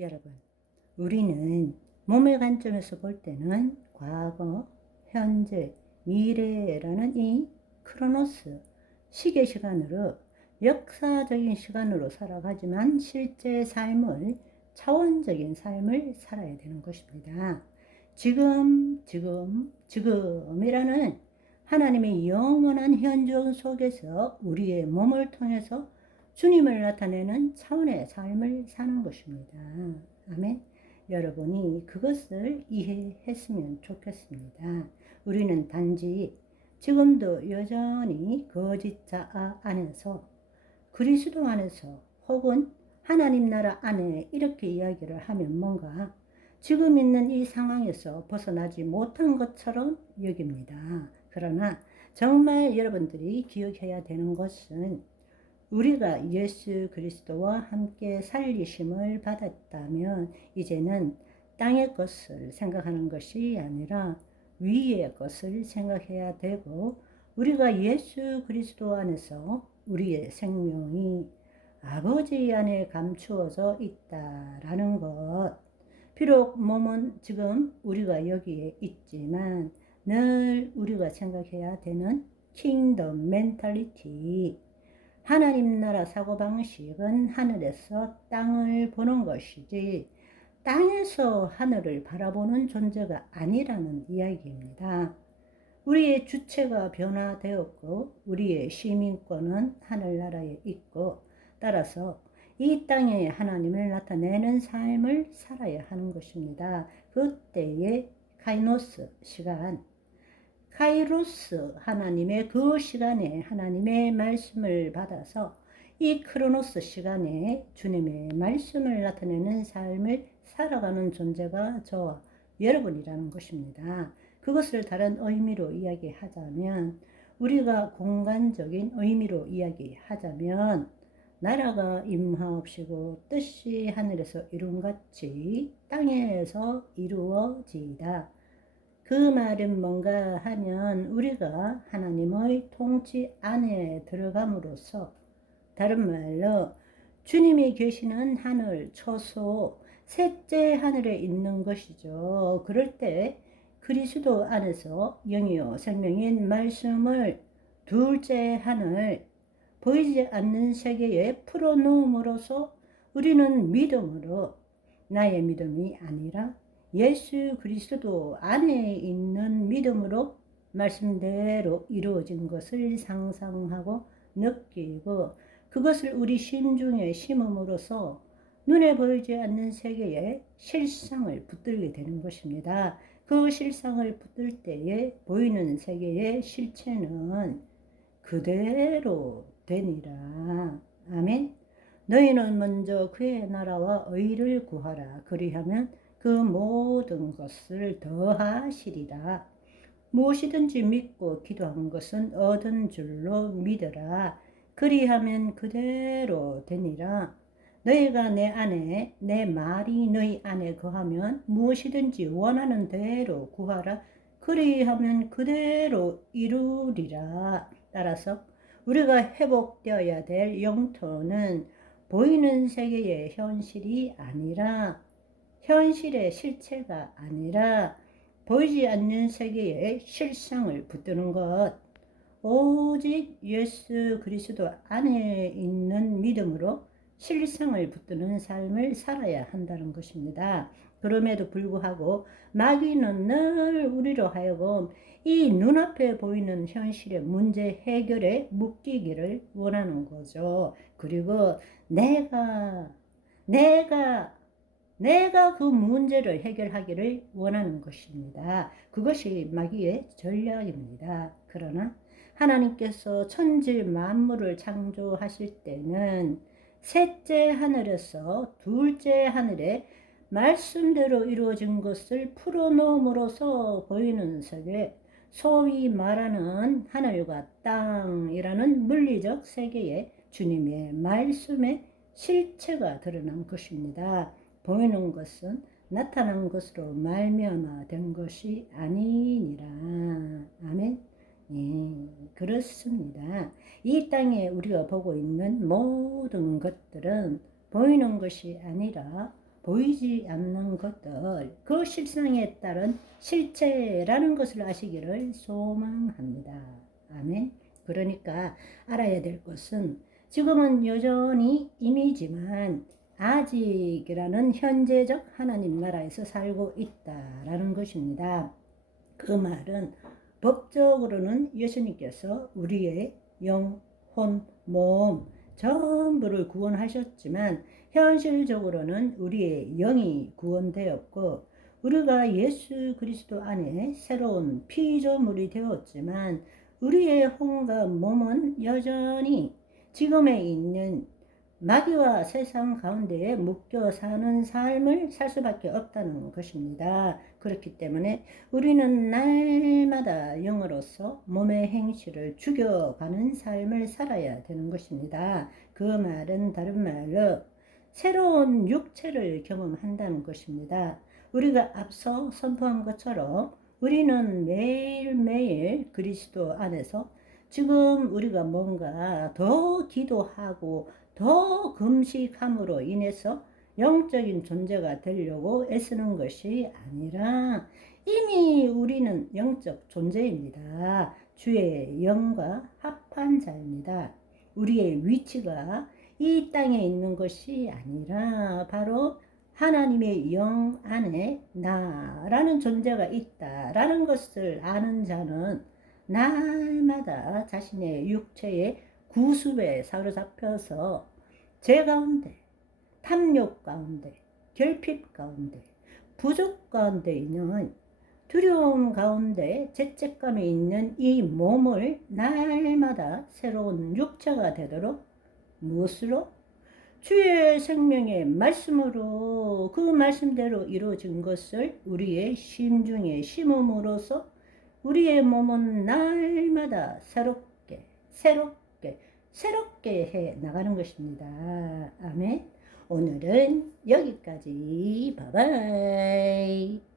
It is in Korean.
여러분, 우리는 몸의 관점에서 볼 때는 과거, 현재, 미래라는 이 크로노스, 시계 시간으로 역사적인 시간으로 살아가지만 실제 삶을 차원적인 삶을 살아야 되는 것입니다. 지금이라는 하나님의 영원한 현존 속에서 우리의 몸을 통해서 주님을 나타내는 차원의 삶을 사는 것입니다. 아멘. 여러분이 그것을 이해했으면 좋겠습니다. 우리는 단지 지금도 여전히 거짓자 안에서, 그리스도 안에서, 혹은 하나님 나라 안에 이렇게 이야기를 하면 뭔가 지금 있는 이 상황에서 벗어나지 못한 것처럼 여깁니다. 그러나 정말 여러분들이 기억해야 되는 것은 우리가 예수 그리스도와 함께 살리심을 받았다면 이제는 땅의 것을 생각하는 것이 아니라 위의 것을 생각해야 되고, 우리가 예수 그리스도 안에서 우리의 생명이 아버지 안에 감추어져 있다라는 것. 비록 몸은 지금 우리가 여기에 있지만 늘 우리가 생각해야 되는 킹덤 멘탈리티, 하나님 나라 사고방식은 하늘에서 땅을 보는 것이지 땅에서 하늘을 바라보는 존재가 아니라는 이야기입니다. 우리의 주체가 변화되었고 우리의 시민권은 하늘나라에 있고, 따라서 이 땅에 하나님을 나타내는 삶을 살아야 하는 것입니다. 그때의 카이노스 시간, 카이로스 하나님의 그 시간에 하나님의 말씀을 받아서 이 크로노스 시간에 주님의 말씀을 나타내는 삶을 살아가는 존재가 저와 여러분이라는 것입니다. 그것을 다른 의미로 이야기하자면, 우리가 공간적인 의미로 이야기하자면 나라가 임하옵시고 뜻이 하늘에서 이룬같이 땅에서 이루어지이다. 그 말은 뭔가 하면 우리가 하나님의 통치 안에 들어감으로써, 다른 말로 주님이 계시는 하늘 초소 셋째 하늘에 있는 것이죠. 그럴 때 그리스도 안에서 영이요 생명인 말씀을 둘째 하늘, 보이지 않는 세계에 풀어놓음으로써 우리는 믿음으로, 나의 믿음이 아니라 예수 그리스도 안에 있는 믿음으로 말씀대로 이루어진 것을 상상하고 느끼고, 그것을 우리 심중에 심음으로써 눈에 보이지 않는 세계에 실상을 붙들게 되는 것입니다. 그 실상을 붙들 때에 보이는 세계의 실체는 그대로 되니라. 아멘. 너희는 먼저 그의 나라와 의를 구하라. 그리하면 그 모든 것을 더하시리라. 무엇이든지 믿고 기도한 것은 얻은 줄로 믿으라. 그리하면 그대로 되니라. 너희가 내 안에, 내 말이 너희 안에 거하면 무엇이든지 원하는 대로 구하라. 그리하면 그대로 이루리라. 따라서 우리가 회복되어야 될 영토는 보이는 세계의 현실이 아니라, 현실의 실체가 아니라 보이지 않는 세계의 실상을 붙드는 것, 오직 예수 그리스도 안에 있는 믿음으로 실상을 붙드는 삶을 살아야 한다는 것입니다. 그럼에도 불구하고 마귀는 늘 우리로 하여금 이 눈앞에 보이는 현실의 문제 해결에 묶이기를 원하는 거죠. 그리고 내가 그 문제를 해결하기를 원하는 것입니다. 그것이 마귀의 전략입니다. 그러나 하나님께서 천지 만물을 창조하실 때는 셋째 하늘에서 둘째 하늘에 말씀대로 이루어진 것을 풀어놓음으로써 보이는 세계, 소위 말하는 하늘과 땅이라는 물리적 세계에 주님의 말씀의 실체가 드러난 것입니다. 보이는 것은 나타난 것으로 말미암아 된 것이 아니니라. 아멘. 예, 그렇습니다. 이 땅에 우리가 보고 있는 모든 것들은 보이는 것이 아니라 보이지 않는 것들, 그 실상에 따른 실체라는 것을 아시기를 소망합니다. 아멘. 그러니까 알아야 될 것은 지금은 여전히 임이지만 아직이라는 현재적 하나님 나라에서 살고 있다라는 것입니다. 그 말은 법적으로는 예수님께서 우리의 영, 혼, 몸 전부를 구원하셨지만 현실적으로는 우리의 영이 구원되었고 우리가 예수 그리스도 안에 새로운 피조물이 되었지만 우리의 혼과 몸은 여전히 지금에 있는 마귀와 세상 가운데에 묶여 사는 삶을 살 수밖에 없다는 것입니다. 그렇기 때문에 우리는 날마다 영으로서 몸의 행실을 죽여가는 삶을 살아야 되는 것입니다. 그 말은 다른 말로 새로운 육체를 경험한다는 것입니다. 우리가 앞서 선포한 것처럼 우리는 매일매일 그리스도 안에서 지금 우리가 뭔가 더 기도하고 더 금식함으로 인해서 영적인 존재가 되려고 애쓰는 것이 아니라 이미 우리는 영적 존재입니다. 주의 영과 합한 자입니다. 우리의 위치가 이 땅에 있는 것이 아니라 바로 하나님의 영 안에 나라는 존재가 있다라는 것을 아는 자는 날마다 자신의 육체의 구습에 사로잡혀서 죄 가운데, 탐욕 가운데, 결핍 가운데, 부족 가운데 있는 두려움 가운데 죄책감에 있는 이 몸을 날마다 새로운 육체가 되도록 무엇으로? 주의 생명의 말씀으로 그 말씀대로 이루어진 것을 우리의 심중에 심음으로써 우리의 몸은 날마다 새롭게 해 나가는 것입니다. 아멘. 오늘은 여기까지. 바이바이.